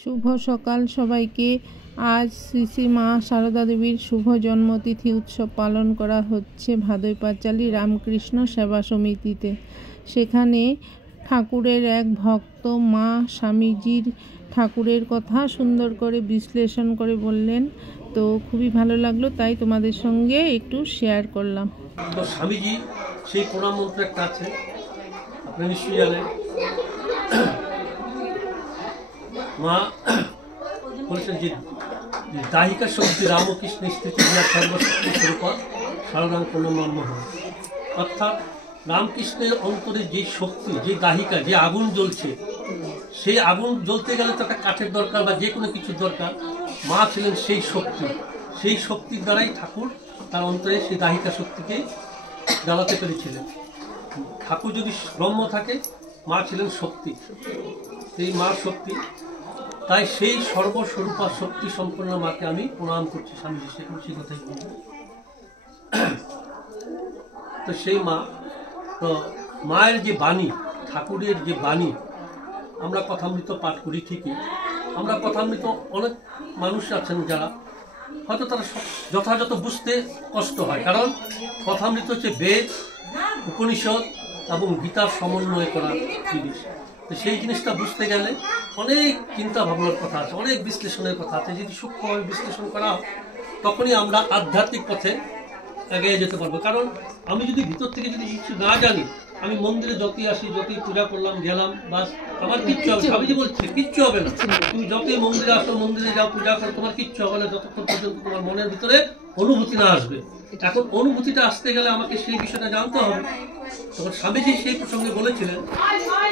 শুভ সকাল সবাইকে। আজ শ্রী শ্রী মা সারদা দেবীর শুভ জন্মতিথি উৎসব পালন করা হচ্ছে ভাদই পাঁচালী রামকৃষ্ণ সেবা সমিতিতে। সেখানে ঠাকুরের এক ভক্ত মা স্বামীজির ঠাকুরের কথা সুন্দর করে বিশ্লেষণ করে বললেন, তো খুবই ভালো লাগলো, তাই তোমাদের সঙ্গে একটু শেয়ার করলাম। তো স্বামীজি সেই প্রণাম মন্ত্র একটা আছে, আপনি নিশ্চয়ই জানেন। মা বলেছেন যে দাহিকা শক্তি রামকৃষ্ণ স্থিতি সর্বশক্তি স্বরূপা সারদাং প্রণম্য হয়। অর্থাৎ রামকৃষ্ণের অন্তরে যে শক্তি, যে দাহিকা, যে আগুন জ্বলছে, সেই আগুন জ্বলতে গেলে তো একটা কাঠের দরকার বা যে কোনো কিছুর দরকার। মা ছিলেন সেই শক্তি, সেই শক্তির দ্বারাই ঠাকুর তার অন্তরে সেই দাহিকা শক্তিকে জ্বালাতে পেরেছিলেন। ঠাকুর যদি ব্রহ্ম থাকে, মা ছিলেন শক্তি, সেই মা শক্তি। তাই সেই সর্বস্বরূপা শক্তি সম্পন্ন মাকে আমি প্রণাম করছি। স্বামীজি সেখানে সেই কথাই বলবো। তো সেই মা, তো মায়ের যে বাণী, ঠাকুরের যে বাণী, আমরা কথামৃত পাঠ করি ঠিকই। আমরা কথামৃত অনেক মানুষ আছেন যারা হয়তো তারা যথাযথ বুঝতে কষ্ট হয়, কারণ কথামৃত হচ্ছে বেদ, উপনিষদ এবং গীতার সমন্বয় করা জিনিস। তো সেই জিনিসটা বুঝতে গেলে অনেক চিন্তা ভাবনার কথা আছে, অনেক বিশ্লেষণের কথা আছে। যদি সূক্ষ্মভাবে বিশ্লেষণ করা হয়, তখনই আমরা আধ্যাত্মিক পথে এগিয়ে যেতে পারবো। কারণ আমি যদি ভিতর থেকে যদি কিছু না জানি, আমি মন্দিরে যতই আসি, যতই পূজা করলাম, গেলাম, বাস আমার কিচ্ছু হবে। স্বামীজি বলছে কিচ্ছু হবে না। তুমি যতই মন্দিরে আসো, মন্দিরে যাও, পূজা করো, তোমার কিচ্ছু হবে না যতক্ষণ পর্যন্ত তোমার মনের ভিতরে অনুভূতি না আসবে। এখন অনুভূতিটা আসতে গেলে আমাকে সেই বিষয়টা জানতে হবে। তখন স্বামীজি সেই প্রসঙ্গে বলেছিলেন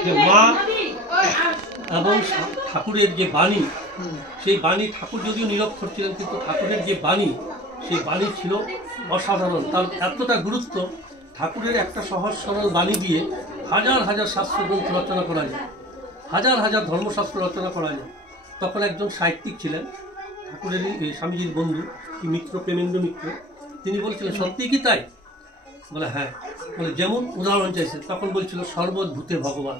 যে মা এবং ঠাকুরের যে বাণী, সেই বাণী, ঠাকুর যদিও নিরক্ষর ছিলেন, কিন্তু ঠাকুরের যে বাণী, সেই বাণী ছিল অসাধারণ। তার এতটা গুরুত্ব, ঠাকুরের একটা সহজ সরল বাণী দিয়ে হাজার হাজার শাস্ত্র গ্রন্থ রচনা করা যায়, হাজার হাজার ধর্মশাস্ত্র রচনা করা যায়। তখন একজন সাহিত্যিক ছিলেন, ঠাকুরের স্বামীজির বন্ধু, কি মিত্র, প্রেমেন্দ্র মিত্র। তিনি বলছিলেন সত্যি কি তাই? বলে হ্যাঁ। বলে যেমন উদাহরণ চাইছে, তখন বলছিল সর্বভূতে ভগবান।